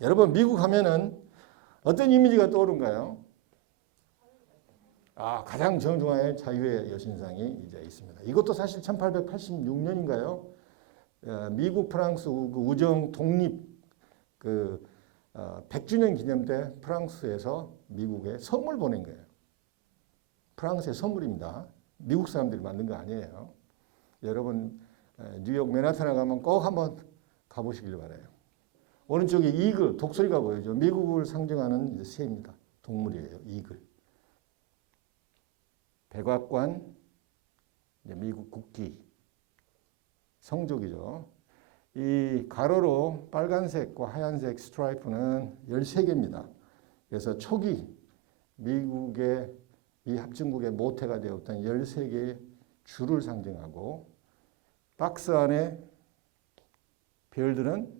여러분 미국 하면은 어떤 이미지가 떠오른가요? 가장 정중앙에 자유의 여신상이 이제 있습니다. 이것도 사실 1886년인가요? 미국 프랑스 우정 독립 100주년 기념 때 프랑스에서 미국에 선물 보낸 거예요. 프랑스의 선물입니다. 미국 사람들이 만든 거 아니에요. 여러분 뉴욕 맨하탄에 가면 꼭 한번 가보시길 바라요. 오른쪽에 이글, 독수리가 보이죠. 미국을 상징하는 이제 새입니다. 동물이에요. 이글. 백악관, 미국 국기, 성족이죠. 이 가로로 빨간색과 하얀색 스트라이프는 13개입니다. 그래서 초기 미국의 이 합중국의 모태가 되었던 13개의 주를 상징하고 박스 안에 별들은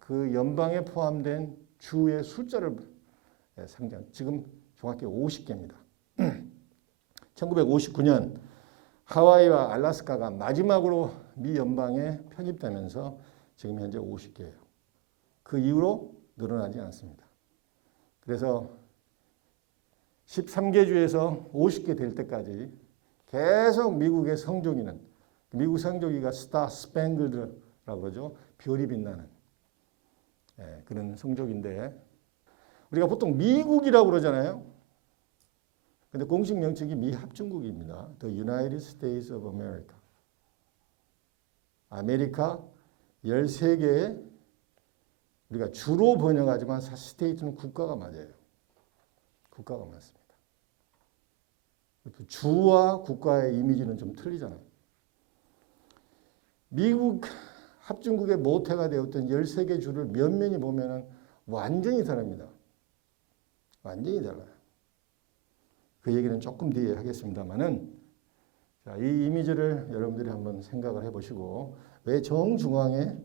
그 연방에 포함된 주의 숫자를 상징합니다. 지금 정확히 50개입니다. 1959년 하와이와 알래스카가 마지막으로 미 연방에 편입되면서 지금 현재 50개예요. 그 이후로 늘어나지 않습니다. 그래서 13개 주에서 50개 될 때까지 계속 미국의 성조기는 미국 성조기가 스타 스팽글드라고 그러죠. 별이 빛나는 그런 성조기인데 우리가 보통 미국이라고 그러잖아요. 근데 공식 명칭이 미합중국입니다. The United States of America. 아메리카 13개의 우리가 주로 번역하지만 사실 스테이트는 국가가 맞아요. 국가가 맞습니다. 주와 국가의 이미지는 좀 틀리잖아요. 미국 합중국의 모태가 되었던 13개 주를 면면히 보면 완전히 다릅니다. 완전히 달라요. 그 얘기는 조금 뒤에 하겠습니다만은 자, 이 이미지를 여러분들이 한번 생각을 해보시고 왜 정중앙에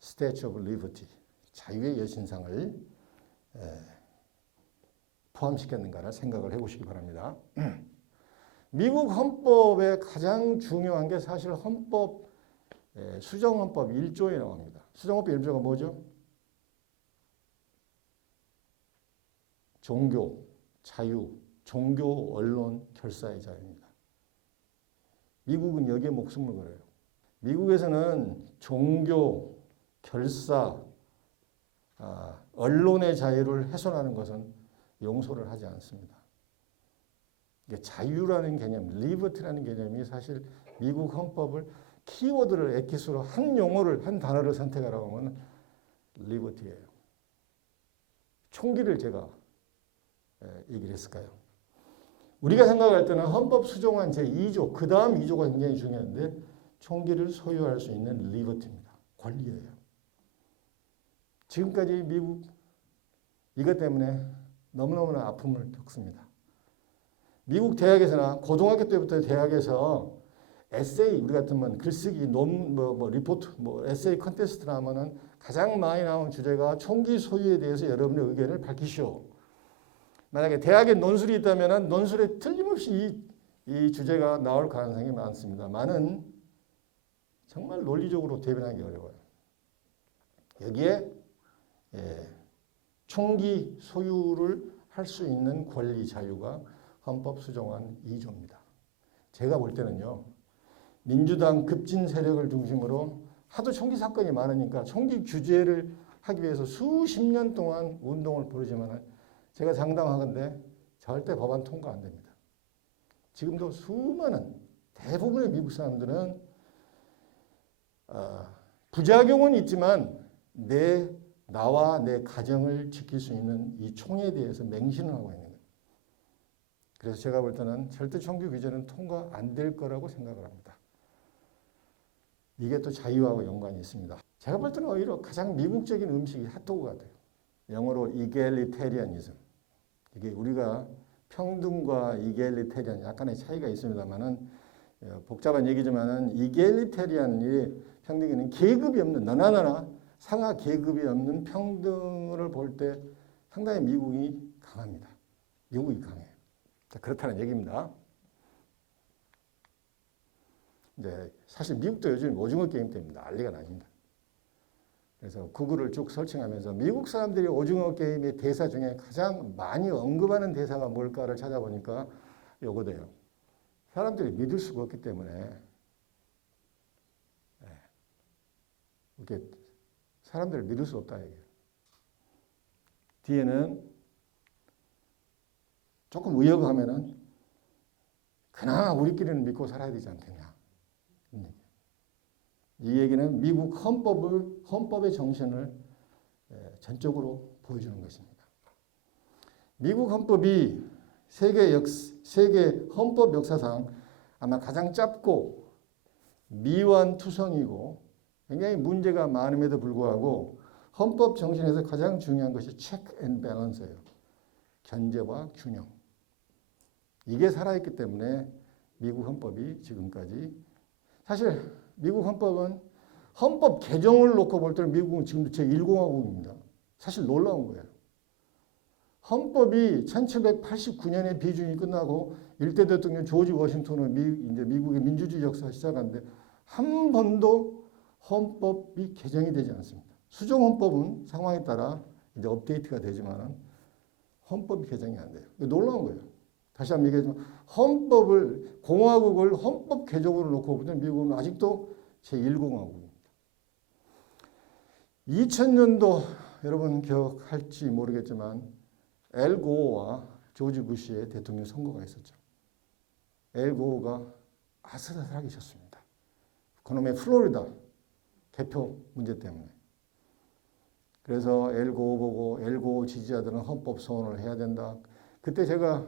Statue of Liberty, 자유의 여신상을 포함시켰는가를 생각을 해보시기 바랍니다. 미국 헌법의 가장 중요한 게 사실 헌법 수정헌법 1조에 나옵니다. 수정헌법 1조가 뭐죠? 종교, 자유, 종교, 언론, 결사의 자유입니다. 미국은 여기에 목숨을 걸어요. 미국에서는 종교, 결사, 언론의 자유를 훼손하는 것은 용서를 하지 않습니다. 자유라는 개념, 리버티라는 개념이 사실 미국 헌법을 키워드를 액기스로 한 용어를, 한 단어를 선택하라고 하면 리버티예요. 총기를 제가 얘기를 했을까요? 우리가 생각할 때는 헌법 수정안 제2조, 그 다음 2조가 굉장히 중요한데 총기를 소유할 수 있는 리버티입니다. 권리예요. 지금까지 미국 이것 때문에 너무너무나 아픔을 겪습니다. 미국 대학에서나 고등학교 때부터 대학에서 에세이, 우리 같으면 글쓰기, 리포트, 에세이 컨테스트나 하면은 가장 많이 나온 주제가 총기 소유에 대해서 여러분의 의견을 밝히시오. 만약에 대학에 논술이 있다면 논술에 틀림없이 이 주제가 나올 가능성이 많습니다만은 정말 논리적으로 대변하기 어려워요. 여기에 총기 소유를 할 수 있는 권리 자유가 헌법 수정안 2조입니다. 제가 볼 때는요. 민주당 급진 세력을 중심으로 하도 총기 사건이 많으니까 총기 규제를 하기 위해서 수십 년 동안 운동을 벌이지만 제가 장담하건대 절대 법안 통과 안 됩니다. 지금도 수많은 대부분의 미국 사람들은 부작용은 있지만 나와 내 가정을 지킬 수 있는 이 총에 대해서 맹신을 하고 있는 거예요. 그래서 제가 볼 때는 절대 총기 규제는 통과 안 될 거라고 생각을 합니다. 이게 또 자유하고 연관이 있습니다. 제가 볼 때는 오히려 가장 미국적인 음식이 핫도그 같아요. 영어로 이겔리테리안이즘. 이게 우리가 평등과 이겔리테리안 약간의 차이가 있습니다만은 복잡한 얘기지만은 이겔리테리안이 평등에는 계급이 없는 너나너나 상하 계급이 없는 평등을 볼 때 상당히 미국이 강합니다. 미국이 강해요. 자, 그렇다는 얘기입니다. 이제 사실 미국도 요즘 오징어 게임 때문에 난리가 납니다. 그래서 구글을 쭉 설칭하면서 미국 사람들이 오징어 게임의 대사 중에 가장 많이 언급하는 대사가 뭘까를 찾아보니까 요거돼요. 사람들이 믿을 수가 없기 때문에 이렇게 사람들을 믿을 수 없다 얘기예요. 뒤에는 조금 의역하면은 그나마 우리끼리는 믿고 살아야 되지 않겠냐. 이 얘기는 미국 헌법의 정신을 전적으로 보여주는 것입니다. 미국 헌법이 세계 헌법 역사상 아마 가장 짧고 미완투성이고 굉장히 문제가 많음에도 불구하고 헌법 정신에서 가장 중요한 것이 체크 앤 밸런스예요. 견제와 균형. 이게 살아있기 때문에 미국 헌법이 지금까지 사실 미국 헌법은 헌법 개정을 놓고 볼 때는 미국은 지금 제1공화국입니다. 사실 놀라운 거예요. 헌법이 1789년에 비준이 끝나고 일대 대통령 조지 워싱턴은 이제 미국의 민주주의 역사가 시작하는데 한 번도 헌법이 개정이 되지 않습니다. 수정 헌법은 상황에 따라 이제 업데이트가 되지만 헌법이 개정이 안 돼요. 놀라운 거예요. 다시 한번 얘기하지만 공화국을 헌법 개정으로 놓고 보면 미국은 아직도 제1공화국입니다. 2000년도 여러분 기억할지 모르겠지만 엘 고어와 조지 부시의 대통령 선거가 있었죠. 엘 고어가 아슬아슬하게 졌습니다. 그놈의 플로리다 개표 문제 때문에. 그래서 엘 고어 보고 엘 고어 지지자들은 헌법 소원을 해야 된다. 그때 제가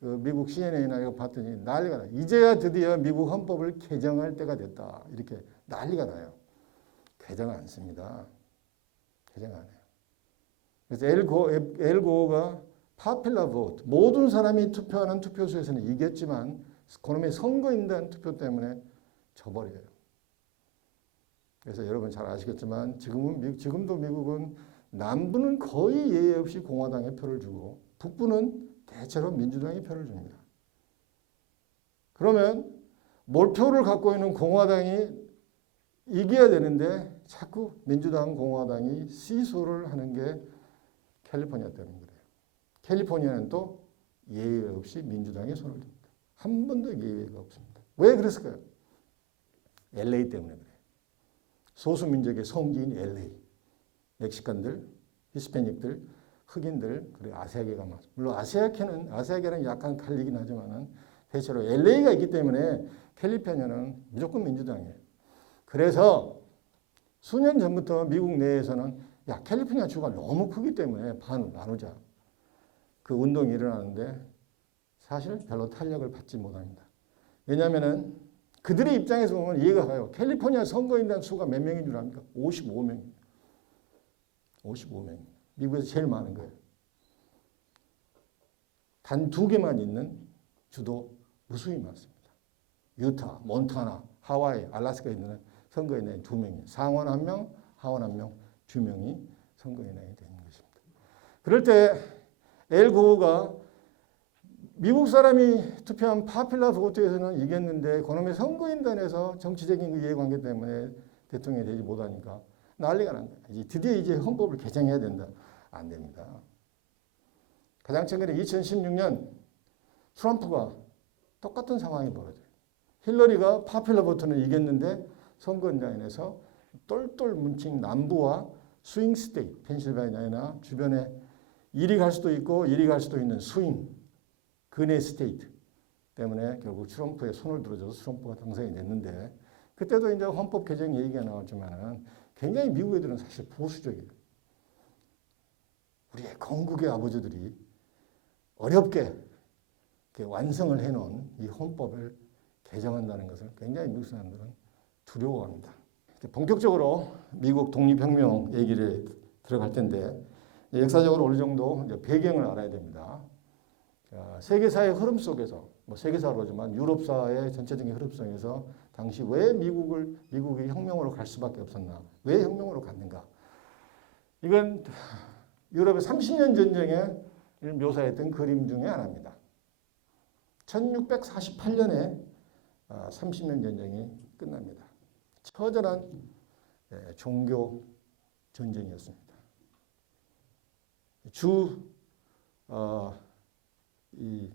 미국 CNN이나 이거 봤더니 난리가 나요. 이제야 드디어 미국 헌법을 개정할 때가 됐다. 이렇게 난리가 나요. 개정 안 씁니다. 개정 안 해요. 그래서 엘 고어가 파퓰러 보트, 모든 사람이 투표하는 투표소에서는 이겼지만 그놈의 선거인단 투표 때문에 져버려요. 그래서 여러분 잘 아시겠지만 지금도 미국은 남부는 거의 예외 없이 공화당에 표를 주고 북부는 대체로 민주당에 표를 줍니다. 그러면 몰표를 갖고 있는 공화당이 이겨야 되는데 자꾸 민주당, 공화당이 시소를 하는 게 캘리포니아 때문인 거예요. 캘리포니아는 또 예외 없이 민주당에 손을 듭니다. 한 번도 예외가 없습니다. 왜 그랬을까요? LA 때문에 그래요. 소수민족의 성지인 LA. 멕시칸들, 히스패닉들, 흑인들, 그리고 아시아계가 많습니다. 물론 아시아계는 약간 갈리긴 하지만 대체로 LA가 있기 때문에 캘리포니아는 무조건 민주당이에요. 그래서 수년 전부터 미국 내에서는 캘리포니아 주가 너무 크기 때문에 반을 나누자. 그 운동이 일어나는데 사실 별로 탄력을 받지 못합니다. 왜냐하면 그들의 입장에서 보면 이해가 가요. 캘리포니아 선거인단 수가 몇 명인 줄 압니까? 55명입니다. 55명. 미국에서 제일 많은 거예요. 단 2개만 있는 주도 무수히 많습니다. 유타, 몬타나, 하와이, 알래스카에 있는 선거인단이 2명이에요. 상원 1명, 하원 1명, 2명이 선거인단이 되는 것입니다. 그럴 때 엘 고어가 미국 사람이 투표한 파퓰러 보트에서는 이겼는데 그놈의 선거인단에서 정치적인 이해관계 때문에 대통령이 되지 못하니까 난리가 난 거예요. 드디어 이제 헌법을 개정해야 된다. 안 됩니다. 가장 최근에 2016년 트럼프가 똑같은 상황이 벌어져요. 힐러리가 파퓰러 보트는 이겼는데 선거인단에서 똘똘 뭉친 남부와 스윙 스테이트, 펜실베니아나 주변에 이리 갈 수도 있고 이리 갈 수도 있는 스윙, 근해 스테이트 때문에 결국 트럼프의 손을 들어줘서 트럼프가 당선이 됐는데 그때도 이제 헌법 개정 얘기가 나왔지만은 굉장히 미국 애들은 사실 보수적이에요. 우리의 건국의 아버지들이 어렵게 완성을 해놓은 이 헌법을 개정한다는 것을 굉장히 미국 사람들은 두려워합니다. 본격적으로 미국 독립혁명 얘기를 들어갈 텐데 역사적으로 어느 정도 배경을 알아야 됩니다. 세계사의 흐름 속에서 세계사로 하지만 유럽사의 전체적인 흐름 속에서 당시 왜 미국이 혁명으로 갈 수밖에 없었나? 왜 혁명으로 갔는가? 이건 유럽의 30년 전쟁을 묘사했던 그림 중에 하나입니다. 1648년에 30년 전쟁이 끝납니다. 처절한 종교 전쟁이었습니다. 이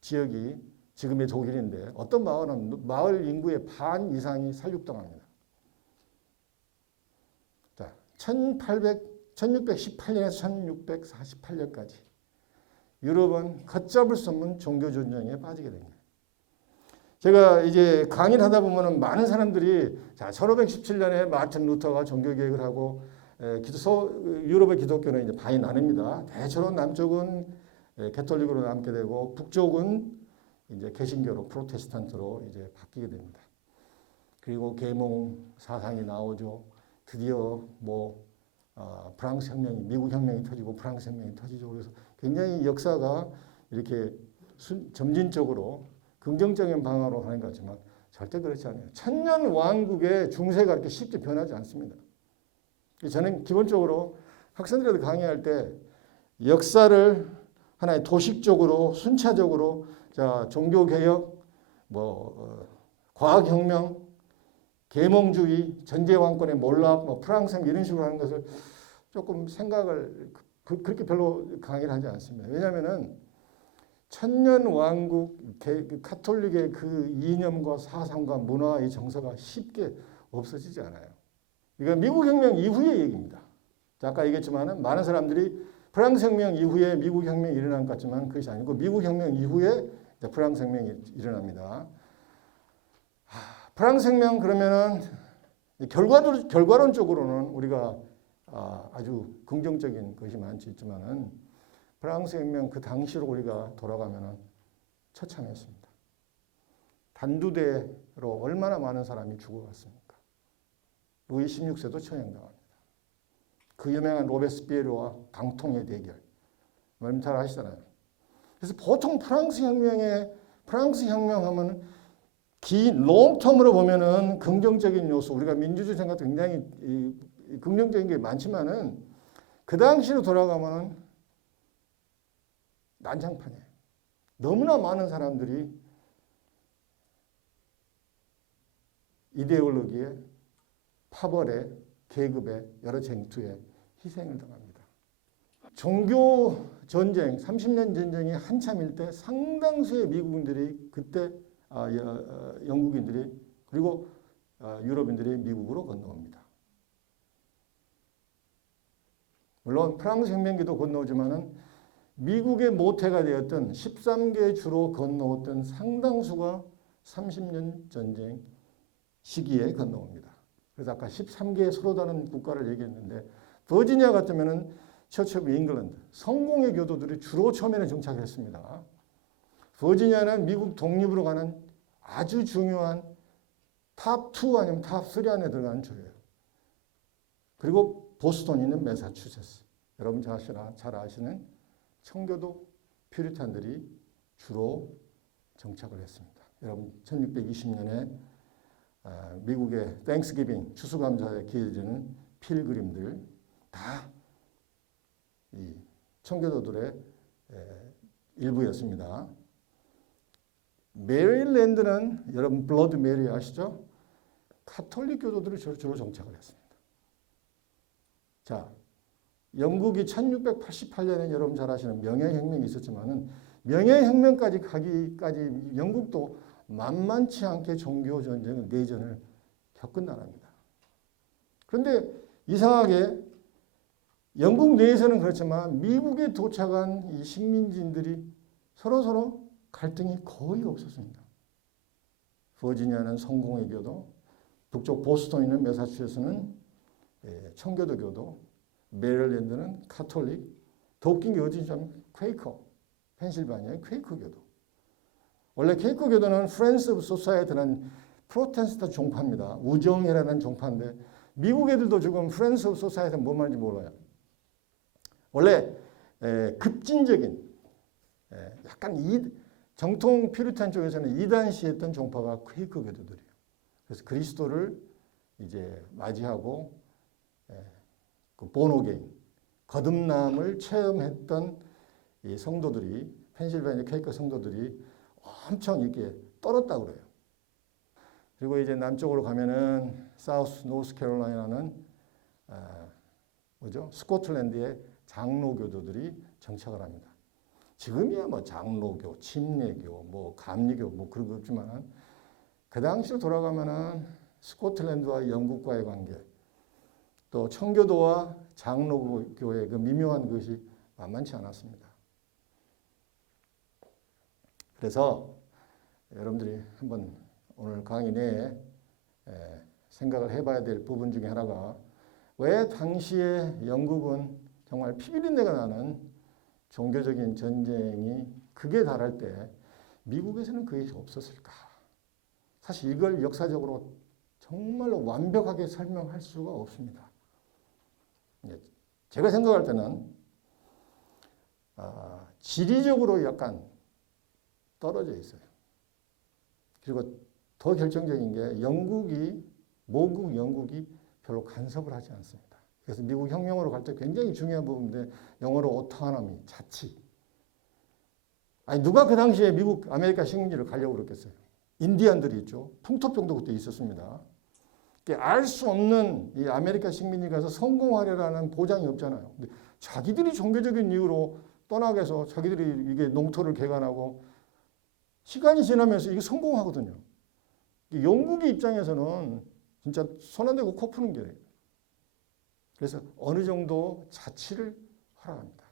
지역이 지금의 독일인데 어떤 마을은 마을 인구의 반 이상이 살육당합니다. 자, 1618년에서 1648년까지 유럽은 걷잡을 수 없는 종교 전쟁에 빠지게 된 거예요. 제가 이제 강의를 하다 보면은 많은 사람들이 자, 1517년에 마틴 루터가 종교 개혁을 하고 유럽의 기독교는 이제 반이 나뉩니다. 대체로 남쪽은 개톨릭으로 남게 되고 북쪽은 이제 개신교로 프로테스탄트로 이제 바뀌게 됩니다. 그리고 계몽 사상이 나오죠. 드디어 프랑스 혁명이 미국 혁명이 터지고 프랑스 혁명이 터지죠. 그래서 굉장히 역사가 이렇게 점진적으로 긍정적인 방향으로 하는 것 같지만 절대 그렇지 않아요. 천년 왕국의 중세가 그렇게 쉽게 변하지 않습니다. 저는 기본적으로 학생들한테 강의할 때 역사를 하나의 도식적으로 순차적으로 자 종교개혁, 과학혁명, 계몽주의, 전제왕권의 몰락, 프랑스 이런 식으로 하는 것을 조금 생각을 그렇게 별로 강의를 하지 않습니다. 왜냐하면은 천년 왕국 카톨릭의 그 이념과 사상과 문화의 정서가 쉽게 없어지지 않아요. 이건 미국 혁명 이후의 얘기입니다. 아까 얘기했지만은 많은 사람들이 프랑스 혁명 이후에 미국 혁명이 일어난 것 같지만 그것이 아니고 미국 혁명 이후에 프랑스 혁명이 일어납니다. 프랑스 혁명 그러면은 결과론적으로는 우리가 아주 긍정적인 것이 많지 있지만은 프랑스 혁명 그 당시로 우리가 돌아가면은 처참했습니다. 단두대로 얼마나 많은 사람이 죽어갔습니까? 루이 16세도 처형당합니다. 그 유명한 로베스피에르와 강통의 대결. 여러분 잘 아시잖아요. 그래서 보통 프랑스 혁명 하면 긴 롱텀으로 보면은 긍정적인 요소, 우리가 민주주의 생각도 굉장히 긍정적인 게 많지만은 그 당시로 돌아가면은 난장판이에요. 너무나 많은 사람들이 이데올로기에, 파벌에, 계급에, 여러 쟁투에 희생을 당합니다. 종교 전쟁, 30년 전쟁이 한참일 때 상당수의 미국인들이 그때 영국인들이 그리고 유럽인들이 미국으로 건너옵니다. 물론 프랑스 혁명기도 건너오지만은 미국의 모태가 되었던 13개 주로 건너왔던 상당수가 30년 전쟁 시기에 건너옵니다. 그래서 아까 13개의 서로 다른 국가를 얘기했는데 버지니아 같으면은 처치 오브 잉글랜드 성공의 교도들이 주로 처음에는 정착했습니다. 버지니아는 미국 독립으로 가는 아주 중요한 탑2 아니면 탑3 안에 들어가는 주예요. 그리고 보스턴에 있는 매사추세츠. 여러분 잘 아시는 청교도 퓨리탄들이 주로 정착을 했습니다. 여러분 1620년에 미국의 땡스기빙 추수감사에 기해지는 필그림들 다 이 청교도들의 일부였습니다. 메릴랜드는 여러분 블러드 메리 아시죠? 카톨릭 교도들이 주로 정착을 했습니다. 자, 영국이 1688년에 여러분 잘 아시는 명예혁명이 있었지만은 명예혁명까지 가기까지 영국도 만만치 않게 종교 전쟁, 내전을 겪은 나라입니다. 그런데 이상하게 영국 내에서는 그렇지만 미국에 도착한 이 식민지인들이 서로 갈등이 거의 없었습니다. 버지니아는 성공의 교도, 북쪽 보스턴에 있는 매사추세츠는 청교도 교도, 메릴랜드는 카톨릭, 더 웃긴 게 어디냐면 퀘이커, 펜실바니아의 퀘이커 교도. 원래 퀘이커 교도는 프렌즈 오브 소사이어티라는 프로테스탄트 종파입니다. 우정회라는 종파인데 미국 애들도 지금 프렌즈 오브 소사이어티는 뭔 말인지 몰라요. 원래 급진적인 약간 정통 퓨리탄 쪽에서는 이단시했던 종파가 퀘이커 교도들이에요. 그래서 그리스도를 이제 맞이하고 그 본어게인 거듭남을 체험했던 이 성도들이 펜실바니아 퀘이커 성도들이 엄청 이렇게 떨었다고 그래요. 그리고 이제 남쪽으로 가면은 사우스 노스캐롤라이나는 뭐죠? 스코틀랜드의 장로교도들이 정착을 합니다. 지금이야 뭐 장로교, 침례교, 뭐 감리교 뭐 그런 거 없지만 그 당시로 돌아가면은 스코틀랜드와 영국과의 관계, 또 청교도와 장로교의 그 미묘한 것이 만만치 않았습니다. 그래서 여러분들이 한번 오늘 강의 내에 생각을 해봐야 될 부분 중에 하나가 왜 당시에 영국은 정말 피비린내가 나는 종교적인 전쟁이 극에 달할 때 미국에서는 그것이 없었을까? 사실 이걸 역사적으로 정말로 완벽하게 설명할 수가 없습니다. 제가 생각할 때는 지리적으로 약간 떨어져 있어요. 그리고 더 결정적인 게 모국 영국이 별로 간섭을 하지 않습니다. 그래서 미국 혁명으로 갈 때 굉장히 중요한 부분인데 영어로 오토노미, 자치. 아니 누가 그 당시에 미국 아메리카 식민지를 가려고 그랬겠어요. 인디안들이 있죠. 풍토병도 그때 있었습니다. 알 수 없는 이 아메리카 식민지 가서 성공하려라는 보장이 없잖아요. 근데 자기들이 종교적인 이유로 떠나게 해서 자기들이 이게 농토를 개간하고 시간이 지나면서 이게 성공하거든요. 영국의 입장에서는 진짜 손 안 대고 코 푸는 게 그래서 어느 정도 자치를 허락합니다.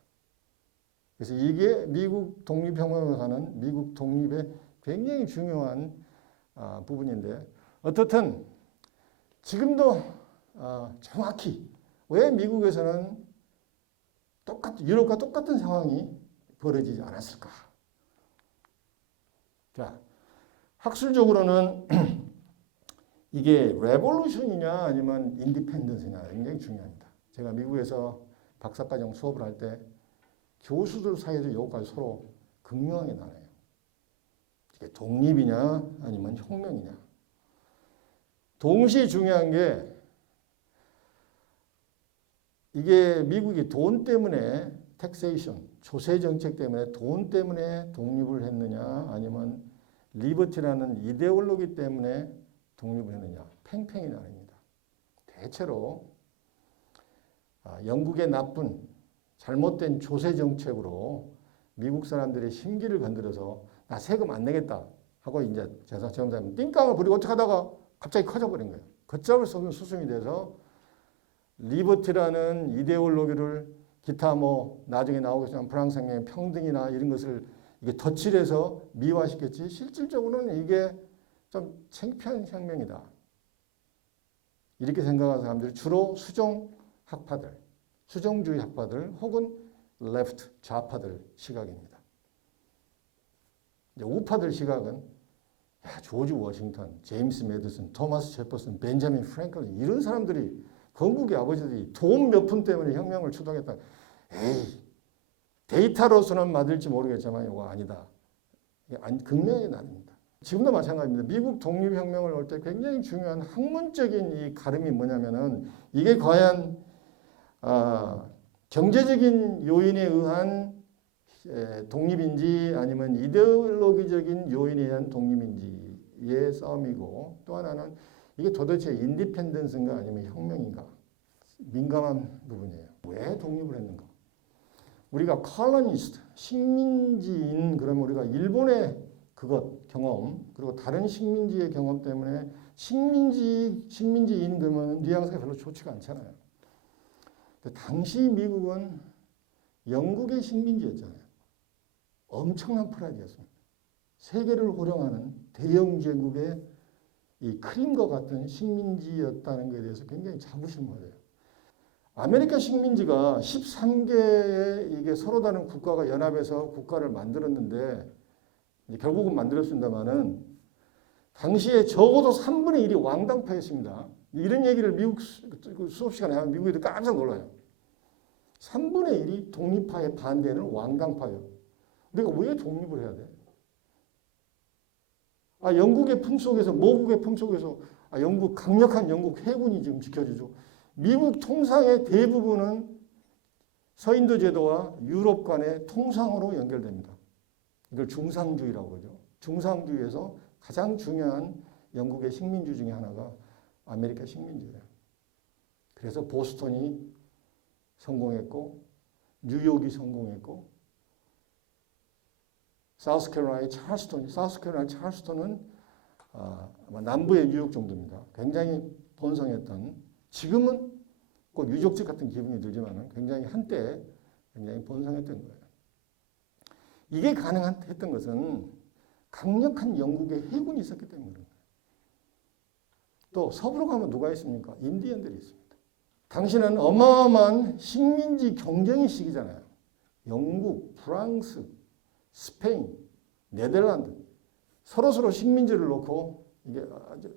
그래서 이게 미국 독립혁명을 가는 미국 독립의 굉장히 중요한 부분인데 어떻든 지금도 정확히 왜 미국에서는 유럽과 똑같은 상황이 벌어지지 않았을까? 자, 학술적으로는 이게 레볼루션이냐 아니면 인디펜던스냐 굉장히 중요합니다. 제가 미국에서 박사과정 수업을 할 때 교수들 사이에서 이것까지 서로 극명하게 나눠요. 이게 독립이냐 아니면 혁명이냐. 동시에 중요한 게 이게 미국이 돈 때문에 텍세이션, 조세 정책 때문에 돈 때문에 독립을 했느냐 아니면 리버티라는 이데올로기 때문에 독립을 했느냐 팽팽히 나뉩니다. 대체로 영국의 나쁜 잘못된 조세 정책으로 미국 사람들의 심기를 건드려서 나 세금 안 내겠다 하고 이제 재산자금 띵깡을 부리고 어떻게 하다가 갑자기 커져버린 거예요. 걷잡을 수 없는 수순이 돼서 리버티라는 이데올로기를 기타 뭐 나중에 나오겠지만 프랑스 혁명의 평등이나 이런 것을 이게 덧칠해서 미화시켰지 실질적으로는 이게 좀 창피한 혁명이다. 이렇게 생각하는 사람들이 주로 수정학파들, 수정주의 학파들 혹은 레프트, 좌파들 시각입니다. 이제 우파들 시각은 조지 워싱턴, 제임스 메디슨, 토마스 제퍼슨, 벤자민 프랭클린 이런 사람들이 건국의 아버지들이 돈 몇 푼 때문에 혁명을 추동했다. 에이, 데이터로서는 맞을지 모르겠지만 이거 아니다. 극명히 나뉩니다. 지금도 마찬가지입니다. 미국 독립혁명을 올 때 굉장히 중요한 학문적인 이 가름이 뭐냐면은 이게 과연 경제적인 요인에 의한 독립인지 아니면 이데올로기적인 요인에 의한 독립인지의 싸움이고 또 하나는 이게 도대체 인디펜던스인가 아니면 혁명인가 민감한 부분이에요. 왜 독립을 했는가? 우리가 컬러니스트, 식민지인 그러면 우리가 일본의 그것 경험 그리고 다른 식민지의 경험 때문에 식민지인 그러면 뉘앙스가 별로 좋지가 않잖아요. 당시 미국은 영국의 식민지였잖아요. 엄청난 프라이드였습니다. 세계를 호령하는 대영 제국의 이 크림과 같은 식민지였다는 것에 대해서 굉장히 자부심을 해요. 아메리카 식민지가 13개의 이게 서로 다른 국가가 연합해서 국가를 만들었는데 결국은 만들었습니다만은 당시에 적어도 3분의 1이 왕당파였습니다. 이런 얘기를 미국 수업 시간에 하면 미국 애들 깜짝 놀라요. 3분의 1이 독립파에 반대하는 왕당파예요. 우리가 왜 독립을 해야 돼? 영국의 품속에서 모국의 품속에서 영국 강력한 영국 해군이 지금 지켜주죠. 미국 통상의 대부분은 서인도 제도와 유럽 간의 통상으로 연결됩니다. 이걸 중상주의라고 그러죠. 중상주의에서 가장 중요한 영국의 식민지 중에 하나가 아메리카 식민지예요. 그래서 보스턴이 성공했고 뉴욕이 성공했고 사우스캐롤라이나 찰스턴은 아마 남부의 뉴욕 정도입니다. 굉장히 번성했던, 지금은 꼭 유적지 같은 기분이 들지만 굉장히 한때 굉장히 번성했던 거예요. 이게 가능했던 것은 강력한 영국의 해군이 있었기 때문입니다. 또 서부로 가면 누가 있습니까? 인디언들이 있습니다. 당시는 어마어마한 식민지 경쟁의 시기잖아요. 영국, 프랑스, 스페인, 네덜란드 서로 식민지를 놓고 이게 아주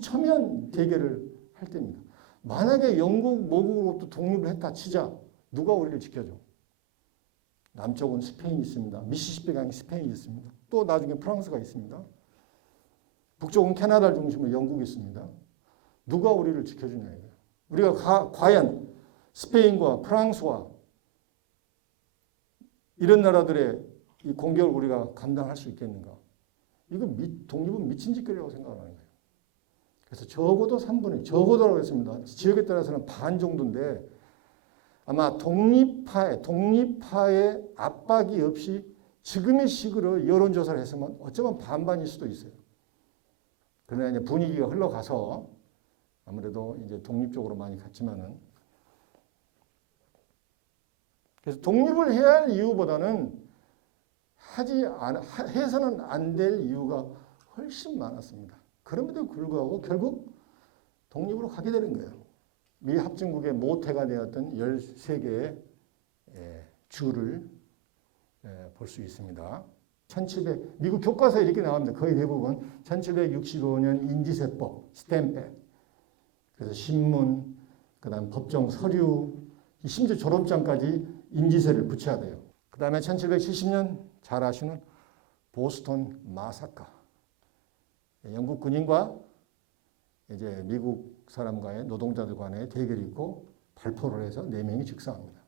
첨예한 대결을 할 때입니다. 만약에 영국, 모국으로부터 독립을 했다 치자, 누가 우리를 지켜줘? 남쪽은 스페인이 있습니다. 미시시피 강에 스페인이 있습니다. 또 나중에 프랑스가 있습니다. 북쪽은 캐나다를 중심으로 영국이 있습니다. 누가 우리를 지켜주냐 이거예요. 우리가 과연 스페인과 프랑스와 이런 나라들의 이 공격을 우리가 감당할 수 있겠는가? 이거 독립은 미친 짓거리라고 생각하는 거예요. 그래서 적어도 3분의, 적어도라고 했습니다. 지역에 따라서는 반 정도인데 아마 독립파의 압박이 없이 지금의 식으로 여론조사를 했으면 어쩌면 반반일 수도 있어요. 그러나 이제 분위기가 흘러가서 아무래도 이제 독립 쪽으로 많이 갔지만은, 그래서 독립을 해야 할 이유보다는 해서는 안 될 이유가 훨씬 많았습니다. 그럼에도 불구하고 결국 독립으로 가게 되는 거예요. 미 합중국의 모태가 되었던 13개의 주를 볼 수 있습니다. 미국 교과서에 이렇게 나옵니다. 거의 대부분 1765년 인지세법, 스탬펫, 그래서 신문, 그 다음 법정 서류, 심지어 졸업장까지 인지세를 붙여야 돼요. 그 다음에 1770년 잘 아시는 보스턴 마사카. 영국 군인과 이제 미국 사람과의 노동자들 간의 대결이 있고 발포를 해서 4명이 즉사합니다.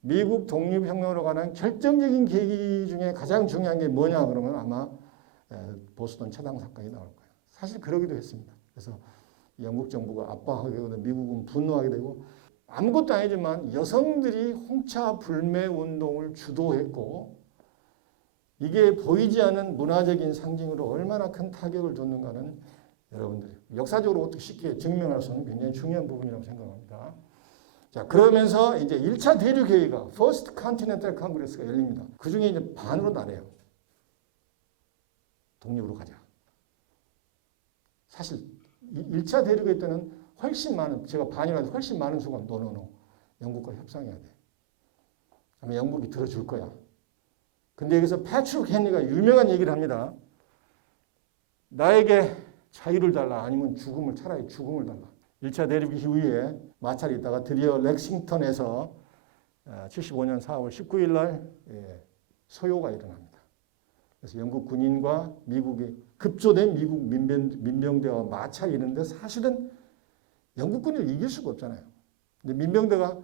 미국 독립혁명으로 관한 결정적인 계기 중에 가장 중요한 게 뭐냐 그러면 아마 보스턴 차당 사건이 나올 거예요. 사실 그러기도 했습니다. 그래서 영국 정부가 압박하게 되고 미국은 분노하게 되고, 아무것도 아니지만 여성들이 홍차 불매 운동을 주도했고 이게 보이지 않는 문화적인 상징으로 얼마나 큰 타격을 줬는가는 여러분들이 역사적으로 어떻게 쉽게 증명할 수 있는 굉장히 중요한 부분이라고 생각합니다. 자, 그러면서 이제 1차 대륙회의가 First Continental Congress가 열립니다. 그 중에 이제 반으로 나뉘어요. 독립으로 가자. 사실 1차 대륙회의 때는 훨씬 많은, 제가 반이라도 훨씬 많은 수가 노노노. 영국과 협상해야 돼. 그러면 영국이 들어줄 거야. 근데 여기서 패트릭 헨리가 유명한 얘기를 합니다. 나에게 자유를 달라, 아니면 차라리 죽음을 달라. 1차 대륙 이후에 마찰이 있다가 드디어 렉싱턴에서 75년 4월 19일 날 소요가 일어납니다. 그래서 영국 군인과 미국이 급조된 미국 민병대와 마찰이 있는데 사실은 영국 군을 이길 수가 없잖아요. 근데 민병대가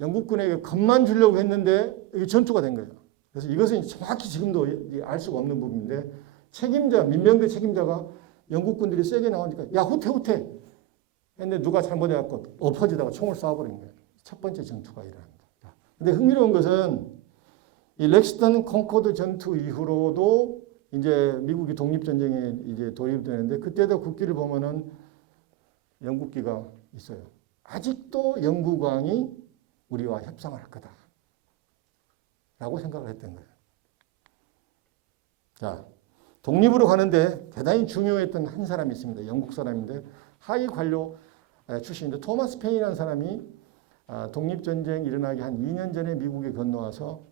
영국 군에게 겁만 주려고 했는데 이게 전투가 된 거예요. 그래서 이것은 정확히 지금도 알 수가 없는 부분인데 민병대 책임자가 영국 군들이 세게 나오니까 야 후퇴 했는데 누가 잘못해갖고 엎어지다가 총을 쏴버린 거예요. 첫 번째 전투가 일어납니다. 근데 흥미로운 것은 이 렉싱턴 콩코드 전투 이후로도 이제 미국이 독립전쟁에 이제 돌입되는데 그때도 국기를 보면은 영국기가 있어요. 아직도 영국왕이 우리와 협상을 할 거다. 라고 생각을 했던 거예요. 자, 독립으로 가는데 대단히 중요했던 한 사람이 있습니다. 영국 사람인데 하위 관료 출신인데 토마스 페인이라는 사람이 독립전쟁 일어나기 한 2년 전에 미국에 건너와서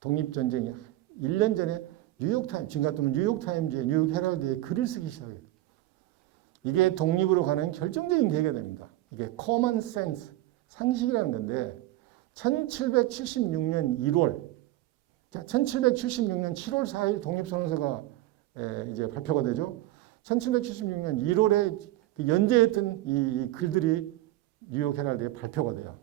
독립전쟁이 1년 전에 뉴욕타임즈, 지금 같으면 뉴욕타임즈에 뉴욕 헤럴드에 글을 쓰기 시작해요. 이게 독립으로 가는 결정적인 계기가 됩니다. 이게 common sense, 상식이라는 건데 1776년 1월, 1776년 7월 4일 독립선언서가 이제 발표가 되죠. 1776년 1월에 연재했던 이 글들이 뉴욕 헤럴드에 발표가 돼요.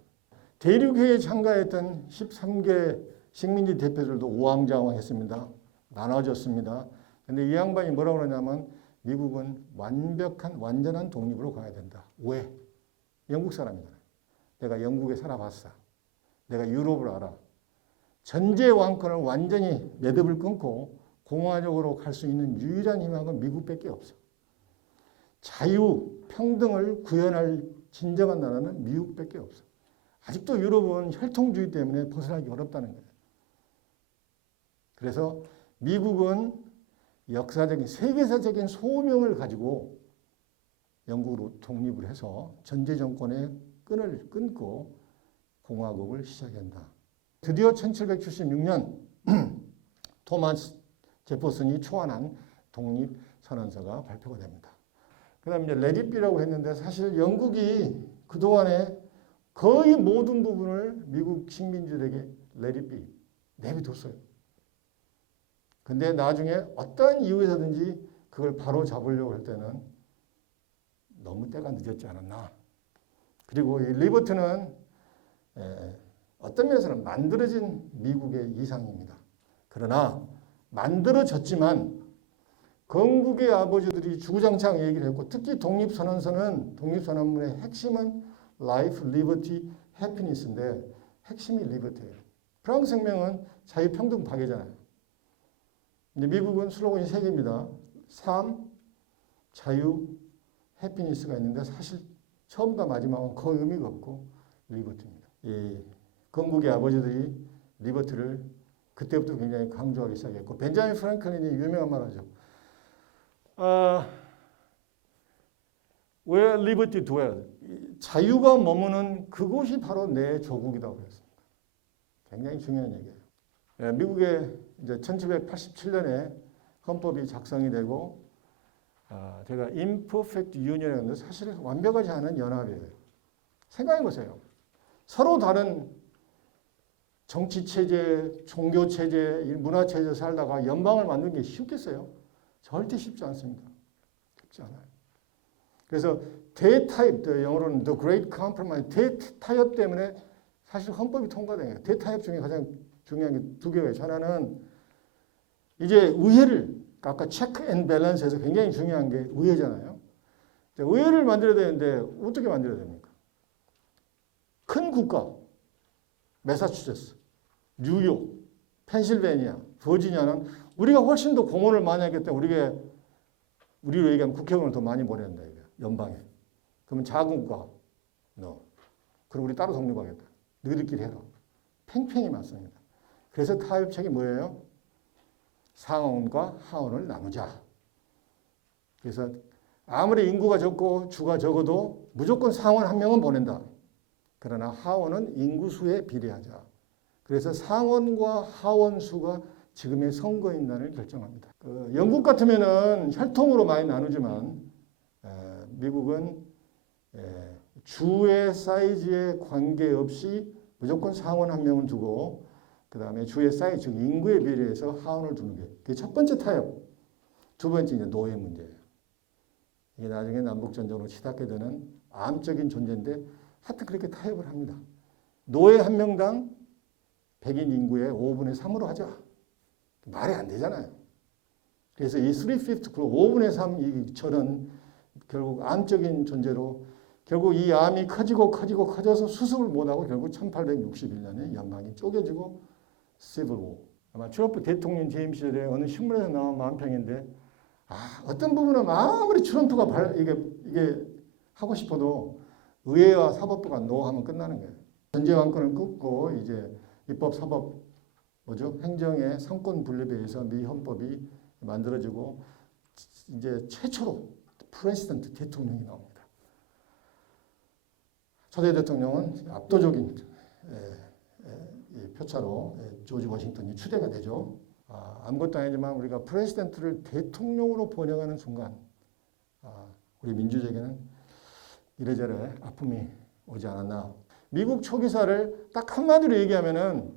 대륙회의에 참가했던 13개 식민지 대표들도 우왕좌왕했습니다. 나눠졌습니다. 근데 이 양반이 뭐라고 그러냐면 미국은 완전한 독립으로 가야 된다. 왜? 영국 사람이잖아요. 내가 영국에 살아봤어. 내가 유럽을 알아. 전제 왕권을 완전히 매듭을 끊고 공화적으로 갈 수 있는 유일한 희망은 미국밖에 없어. 자유, 평등을 구현할 진정한 나라는 미국밖에 없어. 아직도 유럽은 혈통주의 때문에 벗어나기 어렵다는 거예요. 그래서 미국은 역사적인 세계사적인 소명을 가지고 영국으로 독립을 해서 전제 정권의 끈을 끊고 공화국을 시작한다. 드디어 1776년 토마스 제퍼슨이 초안한 독립선언서가 발표가 됩니다. 그 다음에 이제 레디비라고 했는데 사실 영국이 그동안에 거의 모든 부분을 미국 식민지들에게 레디비 내비뒀어요. 근데 나중에 어떤 이유에서든지 그걸 바로 잡으려고 할 때는 너무 때가 늦었지 않았나. 그리고 이 리버티는 어떤 면에서는 만들어진 미국의 이상입니다. 그러나 만들어졌지만 건국의 아버지들이 주구장창 얘기를 했고 특히 독립선언서는 독립선언문의 핵심은 Life, Liberty, Happiness인데 핵심이 리버티예요. 프랑스 혁명은 자유, 평등, 박애잖아요. 근데 미국은 슬로건이 3개입니다. 삶, 자유, 해피니스가 있는데 사실 처음과 마지막은 거의 의미가 없고 리버티입니다. 이 건국의 아버지들이 리버티를 그때부터 굉장히 강조하기 시작했고 벤자민 프랭클린이 유명한 말 하죠. Where liberty dwells. 자유가 머무는 그곳이 바로 내 조국이라고 했습니다. 굉장히 중요한 얘기예요. 미국의 이제 1787년에 헌법이 작성이 되고 제가 imperfect union이었는데 사실 완벽하지 않은 연합이에요. 생각해 보세요. 서로 다른 정치체제, 종교체제, 문화체제 살다가 연방을 만드는 게 쉽겠어요? 절대 쉽지 않습니다. 쉽지 않아요. 그래서 대타협, 영어로는 The Great Compromise, 대타협 때문에 사실 헌법이 통과된 거예요. 대타협 중에 가장 중요한 게 2개예요. 하나는 이제 의회를, 아까 체크 앤 밸런스에서 굉장히 중요한 게 의회잖아요. 의회를 만들어야 되는데 어떻게 만들어야 됩니까? 큰 국가, 매사추세츠, 뉴욕, 펜실베니아, 버지니아는 우리가 훨씬 더 공헌을 많이 했기 때문에 우리로 얘기하면 국회의원을 더 많이 보낸다. 연방에. 그러면 작은 국가, 그럼 우리 따로 독립하겠다. 너희들끼리 해라. 팽팽히 맞습니다. 그래서 타협책이 뭐예요? 상원과 하원을 나누자. 그래서 아무리 인구가 적고 주가 적어도 무조건 상원 1명은 보낸다. 그러나 하원은 인구수에 비례하자. 그래서 상원과 하원 수가 지금의 선거인단을 결정합니다. 영국 같으면은 혈통으로 많이 나누지만 미국은 주의 사이즈에 관계없이 무조건 상원 1명은 두고 그 다음에 주의 사이즈, 즉 인구에 비례해서 하원을 두는 게 그게 첫 번째 타협. 2번째 이제 노예 문제예요. 이게 나중에 남북전쟁으로 치닫게 되는 암적인 존재인데 하여튼 그렇게 타협을 합니다. 노예 1명당 백인 인구의 5분의 3으로 하자. 말이 안 되잖아요. 그래서 이 3/5, 5분의 3 이 절은 결국 암적인 존재로 결국 이 암이 커져서 수습을 못하고 결국 1861년에 연방이 쪼개지고 시빌 워. 아마 트럼프 대통령 재임 시절에 어느 신문에서 나온 만평인데 어떤 부분은 아무리 트럼프가 이게 하고 싶어도 의회와 사법부가 노하면 끝나는 거예요. 전제 왕권을 끊고 이제 입법, 사법, 행정의 상권 분립에 의해서 미 헌법이 만들어지고 이제 최초로 프레시던트 대통령이 나옵니다. 초대 대통령은 압도적인 표차로 조지 워싱턴이 추대가 되죠. 아무것도 아니지만 우리가 프레시던트를 대통령으로 번영하는 순간 우리 민주적에는 이래저래 아픔이 오지 않았나. 미국 초기사를 딱 한마디로 얘기하면은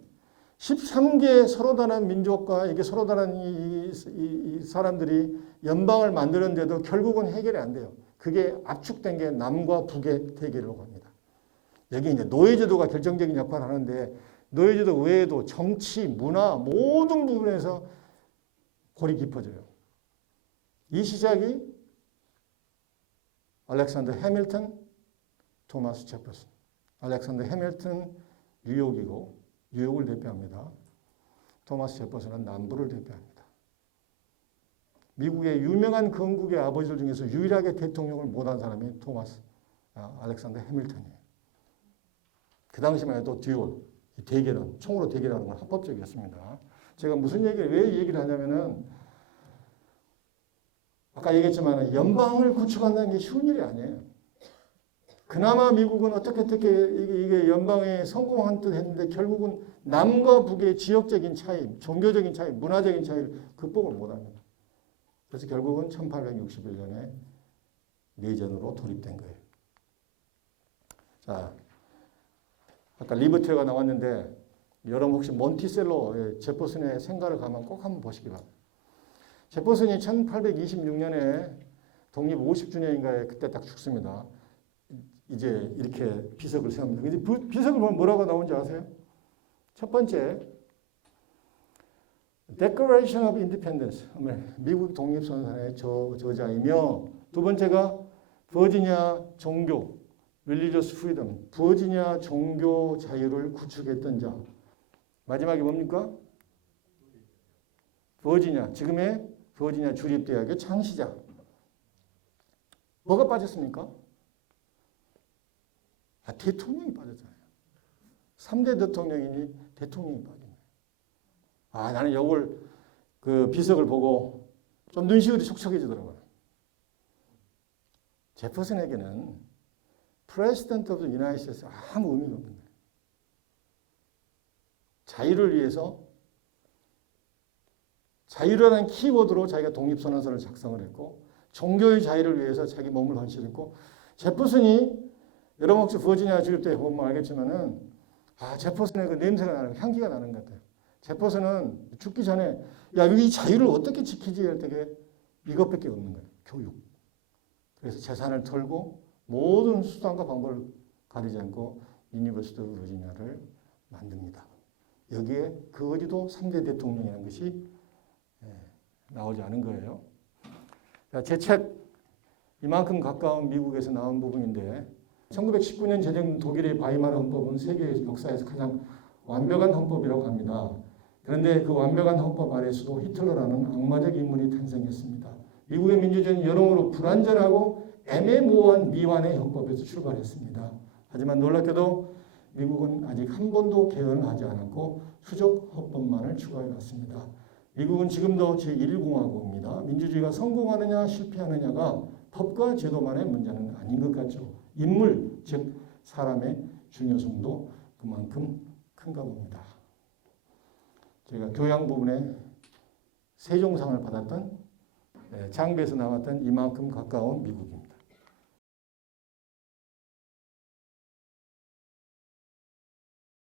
13개 서로 다른 민족과 이게 서로 다른 이 사람들이 연방을 만드는데도 결국은 해결이 안 돼요. 그게 압축된 게 남과 북의 대결이라고 합니다. 여기 이제 노예제도가 결정적인 역할을 하는데 노예제도 외에도 정치, 문화 모든 부분에서 골이 깊어져요. 이 시작이 알렉산더 해밀턴, 토마스 제퍼슨. 알렉산더 해밀턴은 뉴욕이고 뉴욕을 대표합니다. 토마스 제퍼슨은 남부를 대표합니다. 미국의 유명한 건국의 아버지들 중에서 유일하게 대통령을 못한 사람이 알렉산더 해밀턴이에요. 그 당시만 해도 듀얼, 대결은, 총으로 대결하는 건 합법적이었습니다. 제가 무슨 왜 얘기를 하냐면은, 아까 얘기했지만 연방을 구축한다는 게 쉬운 일이 아니에요. 그나마 미국은 어떻게 이게 연방에 성공한 듯 했는데 결국은 남과 북의 지역적인 차이, 종교적인 차이, 문화적인 차이를 극복을 못합니다. 그래서 결국은 1861년에 내전으로 돌입된 거예요. 자, 아까 리버티가 나왔는데 여러분 혹시 몬티셀로 제퍼슨의 생가를 가면 꼭 한번 보시기 바랍니다. 제퍼슨이 1826년에 독립 50주년인가에 그때 딱 죽습니다. 이제 이렇게 비석을 세웁니다. 근데 비석을 보면 뭐라고 나오는지 아세요? 첫 번째, Declaration of Independence, 미국 독립선언의 저자이며, 두 번째가 버지니아 종교, Religious Freedom, 버지니아 종교 자유를 구축했던 자. 마지막에 뭡니까? 버지니아, 지금의 버지니아 주립대학의 창시자. 뭐가 빠졌습니까? 대통령이 빠졌잖아요. 3대 대통령이니 대통령이 빠진 거예요. 나는 이걸 그 비석을 보고 좀 눈시울이 촉촉해지더라고요. 제퍼슨에게는 President of the United States 아무 의미가 없는 거예요. 자유를 위해서 자유라는 키워드로 자기가 독립선언서를 작성을 했고 종교의 자유를 위해서 자기 몸을 헌신했고 제퍼슨이 여러분 혹시 버지니아 주립대에 보면 알겠지만은 제퍼슨의 그 냄새가 나는 향기가 나는 것 같아요. 제퍼슨은 죽기 전에 이 자유를 어떻게 지키지 할 때 이것밖에 없는 거예요. 교육. 그래서 재산을 털고 모든 수단과 방법을 가리지 않고 유니버시티 오브 버지니아를 만듭니다. 여기에 그 어디도 3대 대통령이라는 것이 나오지 않은 거예요. 제 책 이만큼 가까운 미국에서 나온 부분인데 1919년 제정된 독일의 바이마르 헌법은 세계 역사에서 가장 완벽한 헌법이라고 합니다. 그런데 그 완벽한 헌법 아래에서도 히틀러라는 악마적 인물이 탄생했습니다. 미국의 민주주의는 여러모로 불완전하고 애매모호한 미완의 헌법에서 출발했습니다. 하지만 놀랍게도 미국은 아직 한 번도 개헌을 하지 않았고 수적 헌법만을 추가해왔습니다. 미국은 지금도 제1공화국입니다. 민주주의가 성공하느냐 실패하느냐가 법과 제도만의 문제는 아닌 것 같죠. 인물, 즉 사람의 중요성도 그만큼 큰가 봅니다. 제가 교양 부분에 세종상을 받았던 장비에서 나왔던 이만큼 가까운 미국입니다.